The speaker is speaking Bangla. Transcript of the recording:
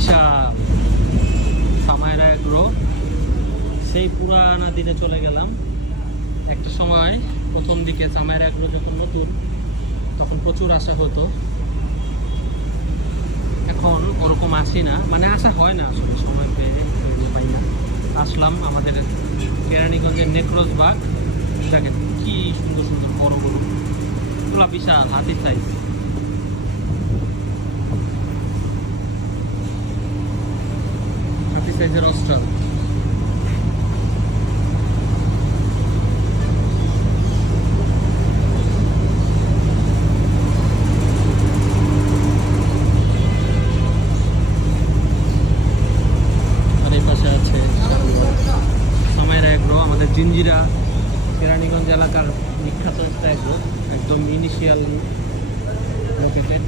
সরিষা সামায়রা গ্রো সেই পুরানা দিনে চলে গেলাম। একটা সময় প্রথম দিকে সামায়রা গ্রো যখন নতুন, তখন প্রচুর আশা হতো। এখন ওরকম আসি না। মানে আশা হয় না আসলে, সময় পেয়ে পাই না। আসলাম আমাদের কেরানীগঞ্জের নেক্রোজ বাঘ দেখেন কী সুন্দর সুন্দর বড় বড় বিশাল হাতির সাইজ সাইজের অস্ট্রাল জিঞ্জিরা কেরানীগঞ্জ এলাকার বিখ্যাত একটা একদম ইনিশিয়াল লোকেটেড